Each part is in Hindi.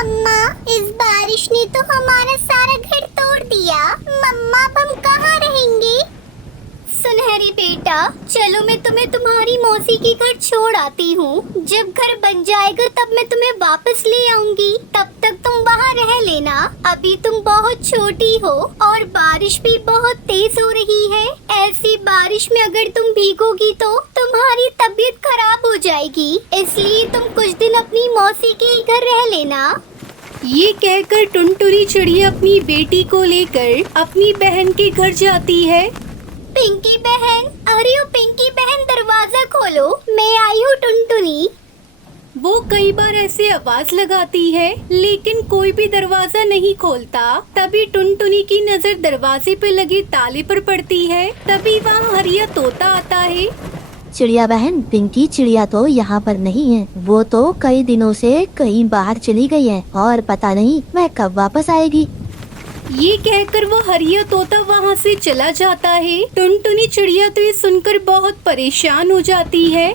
मम्मा, इस बारिश ने तो हमारा सारा घर तोड़ दिया। मम्मा, अब हम कहाँ रहेंगे? सुनहरी बेटा, चलो मैं तुम्हें तुम्हारी मौसी के घर छोड़ आती हूँ। जब घर बन जाएगा तब मैं तुम्हें वापस ले आऊंगी। तब तक तुम वहाँ रह लेना। अभी तुम बहुत छोटी हो और बारिश भी बहुत तेज हो रही है। ऐसी बारिश में अगर तुम भीगोगी तो तुम्हारी तबीयत खराब हो जाएगी। इसलिए तुम कुछ दिन अपनी मौसी के घर रह लेना। ये कहकर टुनटुनी चिड़िया अपनी बेटी को लेकर अपनी बहन के घर जाती है। पिंकी बहन, अरे ओ पिंकी बहन, दरवाजा खोलो, मैं आई हूँ टुनटुनी। वो कई बार ऐसे आवाज लगाती है लेकिन कोई भी दरवाजा नहीं खोलता। तभी टुनटुनी की नजर दरवाजे पे लगे ताले पर पड़ती है। तभी वहाँ हरिया तोता आता है। चिड़िया बहन, पिंकी चिड़िया तो यहाँ पर नहीं है। वो तो कई दिनों से कहीं बाहर चली गई है और पता नहीं वह कब वापस आएगी। ये कहकर वो हरिया तोता वहाँ से चला जाता है। टुनटुनी चिड़िया तो ये सुनकर बहुत परेशान हो जाती है।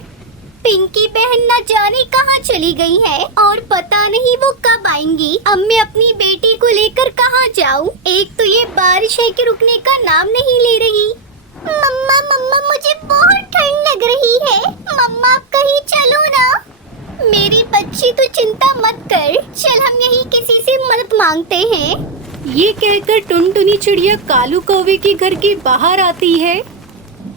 पिंकी बहन न जाने कहाँ चली गई है और पता नहीं वो कब आएंगी। अब मैं अपनी बेटी को लेकर कहाँ जाऊँ? एक तो ये बारिश है कि रुकने का नाम नहीं ले रही। मम्मा मम्मा, मुझे बहुत ठंड लग रही है। मम्मा, आप कहीं चलो ना। मेरी बच्ची, तू चिंता मत कर, चल हम यहीं किसी से मदद मांगते हैं। ये कहकर टुनटुनी चिड़िया कालू कौवे के घर के बाहर आती है।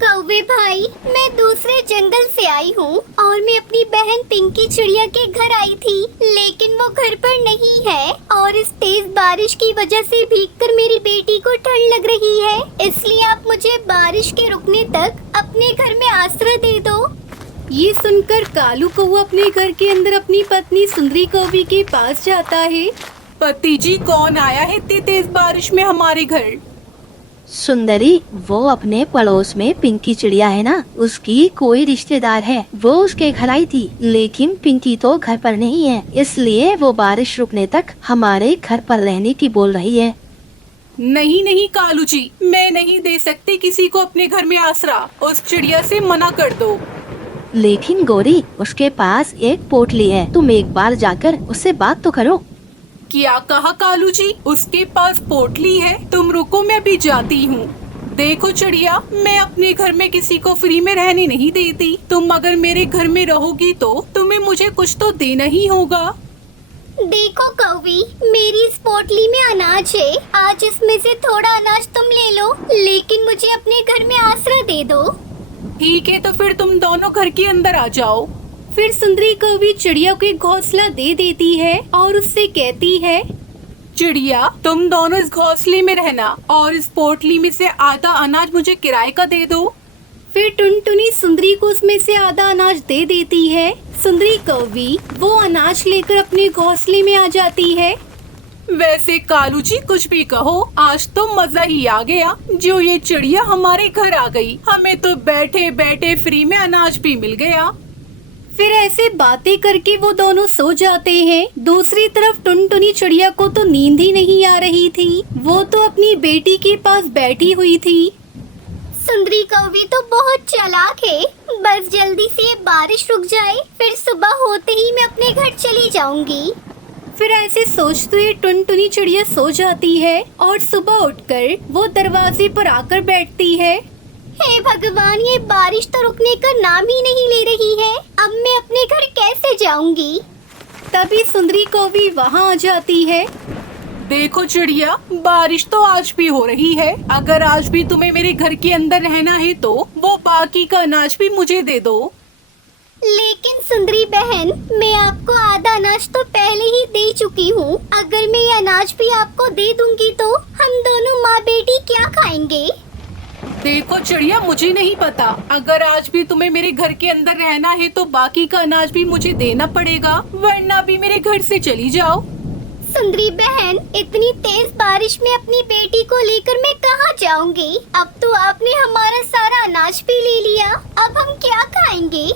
कौवे भाई, मैं दूसरे जंगल से आई हूँ और मैं अपनी बहन पिंकी चिड़िया के घर आई थी, लेकिन वो घर पर नहीं है और इस तेज बारिश की वजह से भीगकर मेरी बेटी को ठंड लग रही है। इसलिए आप मुझे बारिश के रुकने तक अपने घर में आश्रय दे दो। ये सुनकर कालू कौवा अपने घर के अंदर अपनी पत्नी सुंदरी कौवी के पास जाता है। पति जी, कौन आया है इतनी तेज बारिश में हमारे घर? सुंदरी, वो अपने पड़ोस में पिंकी चिड़िया है ना, उसकी कोई रिश्तेदार है। वो उसके घर आई थी, लेकिन पिंकी तो घर पर नहीं है, इसलिए वो बारिश रुकने तक हमारे घर पर रहने की बोल रही है। नहीं नहीं कालू जी, मैं नहीं दे सकती किसी को अपने घर में आसरा। उस चिड़िया से मना कर दो। लेकिन गौरी, उसके पास एक पोटली है, तुम एक बार जाकर उससे बात तो करो। क्या कहा कालू जी? उसके पास पोटली है? तुम रुको, मैं अभी जाती हूँ। देखो चिड़िया, मैं अपने घर में किसी को फ्री में रहने नहीं देती। तुम अगर मेरे घर में रहोगी तो तुम्हें मुझे कुछ तो देना ही होगा। देखो कौवी, मेरी इस पोटली में अनाज है। आज इसमें से थोड़ा अनाज तुम ले लो, लेकिन मुझे अपने घर में आश्रय दे दो। ठीक है, तो फिर तुम दोनों घर के अंदर आ जाओ। फिर सुंदरी कौवी चिड़िया को एक घोंसला दे देती है और उससे कहती है, चिड़िया, तुम दोनों इस घोंसले में रहना और इस पोटली में से आधा अनाज मुझे किराए का दे दो। फिर टुनटुनी सुंदरी को उसमें से आधा अनाज दे देती है। सुंदरी कौवी वो अनाज लेकर अपने घोंसले में आ जाती है। वैसे कालू जी, कुछ भी कहो, आज तो मजा ही आ गया जो ये चिड़िया हमारे घर आ गई। हमें तो बैठे बैठे फ्री में अनाज भी मिल गया। फिर ऐसे बातें करके वो दोनों सो जाते हैं। दूसरी तरफ टुनटुनी चिड़िया को तो नींद ही नहीं आ रही थी। वो तो अपनी बेटी के पास बैठी हुई थी। सुंदरी कौवी तो बहुत चालाक है। बस जल्दी से ये बारिश रुक जाए, फिर सुबह होते ही मैं अपने घर चली जाऊंगी। फिर ऐसे सोचते हुए टुनटुनी चिड़िया सो जाती है और सुबह उठकर वो दरवाजे पर आकर बैठती है। हे भगवान, ये बारिश तो रुकने का नाम ही नहीं ले रही है। अब मैं अपने घर कैसे जाऊंगी? तभी सुंदरी कौवी वहाँ आ जाती है। देखो चिड़िया, बारिश तो आज भी हो रही है। अगर आज भी तुम्हें मेरे घर के अंदर रहना है तो वो बाकी का अनाज भी मुझे दे दो। लेकिन सुंदरी बहन, मैं आपको आधा अनाज तो पहले ही दे चुकी हूँ। अगर मैं ये अनाज भी आपको दे दूंगी तो हम दोनों माँ बेटी क्या खाएंगे? देखो चिड़िया, मुझे नहीं पता। अगर आज भी तुम्हें मेरे घर के अंदर रहना है तो बाकी का अनाज भी मुझे देना पड़ेगा, वरना भी मेरे घर से चली जाओ। सुंदरी बहन, इतनी तेज बारिश में अपनी बेटी को लेकर मैं कहाँ जाऊंगी? अब तो आपने हमारा सारा अनाज भी ले लिया, अब हम क्या खाएंगे?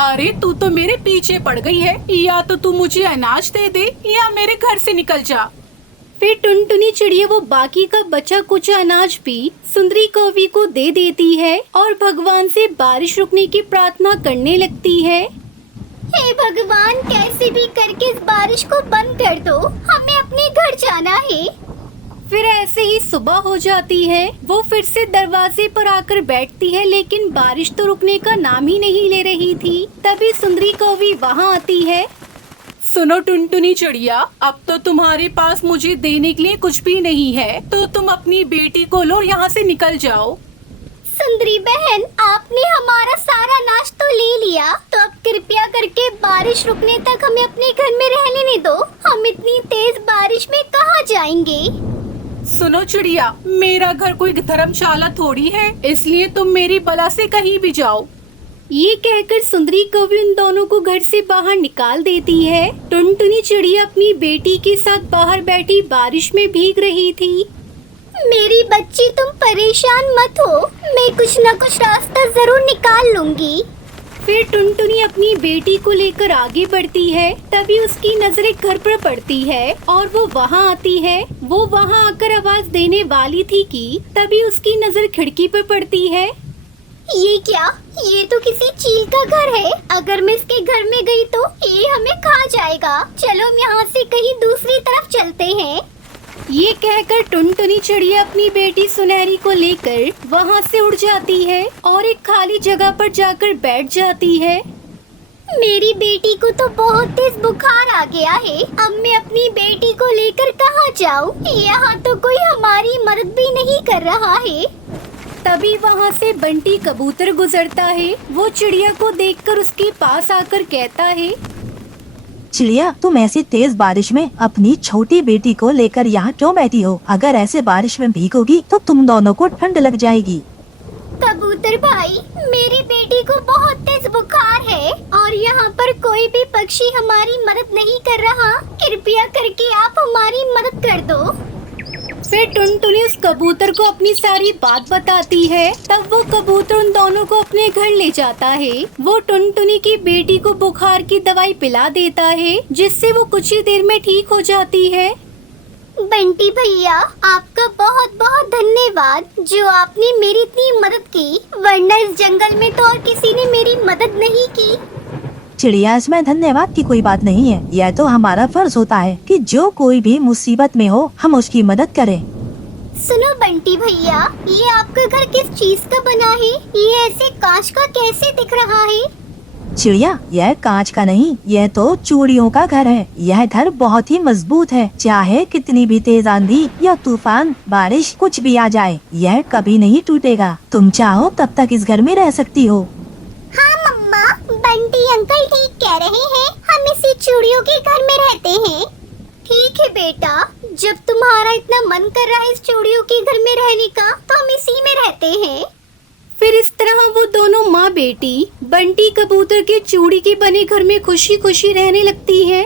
अरे तू तो मेरे पीछे पड़ गई है। या तो तू मुझे अनाज दे दे या मेरे घर से निकल जा। फिर टुनटुनी चिड़िया वो बाकी का बचा कुचा अनाज भी सुंदरी कौवी को दे देती है और भगवान से बारिश रुकने की प्रार्थना करने लगती है। हे भगवान, कैसे भी करके इस बारिश को बंद कर दो, हमें अपने घर जाना है। फिर ऐसे ही सुबह हो जाती है। वो फिर से दरवाजे पर आकर बैठती है, लेकिन बारिश तो रुकने का नाम ही नहीं ले रही थी। तभी सुंदरी कौवी वहाँ आती है। सुनो टुनटुनी चिड़िया, अब तो तुम्हारे पास मुझे देने के लिए कुछ भी नहीं है, तो तुम अपनी बेटी को लो, यहाँ से निकल जाओ। सुंदरी बहन, आपने हमारा सारा नाश तो ले लिया, तो अब कृपया करके बारिश रुकने तक हमें अपने घर में रहने नहीं दो। हम इतनी तेज बारिश में कहाँ जाएंगे? सुनो चिड़िया, मेरा घर कोई धर्मशाला थोड़ी है, इसलिए तुम मेरी बला से कहीं भी जाओ। ये कहकर सुंदरी कौवी उन दोनों को घर से बाहर निकाल देती है। टुनटुनी चिड़िया अपनी बेटी के साथ बाहर बैठी बारिश में भीग रही थी। मेरी बच्ची, तुम परेशान मत हो, मैं कुछ न कुछ रास्ता जरूर निकाल लूंगी। फिर टुनटुनी अपनी बेटी को लेकर आगे बढ़ती है। तभी उसकी नजर एक घर पर पड़ती है और वो वहाँ आती है। वो वहाँ आकर आवाज देने वाली थी कि तभी उसकी नजर खिड़की पर पड़ती है। ये क्या? ये तो किसी चील का घर है। अगर मैं इसके घर में गई तो ये हमें खा जाएगा। चलो हम यहाँ से कहीं दूसरी तरफ चलते हैं। ये कहकर टुनटुनी चिड़िया अपनी बेटी सुनहरी को लेकर वहाँ से उड़ जाती है और एक खाली जगह पर जाकर बैठ जाती है। मेरी बेटी को तो बहुत तेज बुखार आ गया है। अब मैं अपनी बेटी को लेकर कहाँ जाऊँ? यहाँ तो कोई हमारी मदद भी नहीं कर रहा है। तभी वहाँ से बंटी कबूतर गुजरता है। वो चिड़िया को देखकर उसके पास आकर कहता है, चिड़िया, तुम ऐसी तेज बारिश में अपनी छोटी बेटी को लेकर यहाँ क्यों बैठी हो? अगर ऐसे बारिश में भीगोगी तो तुम दोनों को ठंड लग जाएगी। कबूतर भाई, मेरी बेटी को बहुत तेज बुखार है और यहाँ पर कोई भी पक्षी हमारी मदद नहीं कर रहा। कृपया करके आप हमारी मदद कर दो। फिर टुनटुनी उस कबूतर को अपनी सारी बात बताती है। तब वो कबूतर उन दोनों को अपने घर ले जाता है। वो टुनटुनी की बेटी को बुखार की दवाई पिला देता है, जिससे वो कुछ ही देर में ठीक हो जाती है। बंटी भैया, आपका बहुत बहुत धन्यवाद जो आपने मेरी इतनी मदद की, वरना इस जंगल में तो और किसी ने मेरी मदद नहीं की। चिड़िया, इसमें धन्यवाद की कोई बात नहीं है। यह तो हमारा फर्ज होता है कि जो कोई भी मुसीबत में हो हम उसकी मदद करें। सुनो बंटी भैया, ये आपका घर किस चीज का बना है? ये ऐसे कांच का कैसे दिख रहा है? चिड़िया, यह कांच का नहीं, यह तो चूड़ियों का घर है। यह घर बहुत ही मजबूत है। चाहे कितनी भी तेज आंधी या तूफान, बारिश, कुछ भी आ जाए, यह कभी नहीं टूटेगा। तुम चाहो तब तक इस घर में रह सकती हो। हाँ मम्मा, बंटी अंकल ठीक कह रहे हैं। हम इसी चूड़ियों के घर में रहते हैं। ठीक है बेटा, जब तुम्हारा इतना मन कर रहा है इस चूड़ियों के घर में रहने का, तो हम इसी में रहते हैं। फिर इस तरह वो दोनों माँ बेटी बंटी कबूतर के चूड़ी के बने घर में खुशी खुशी रहने लगती है।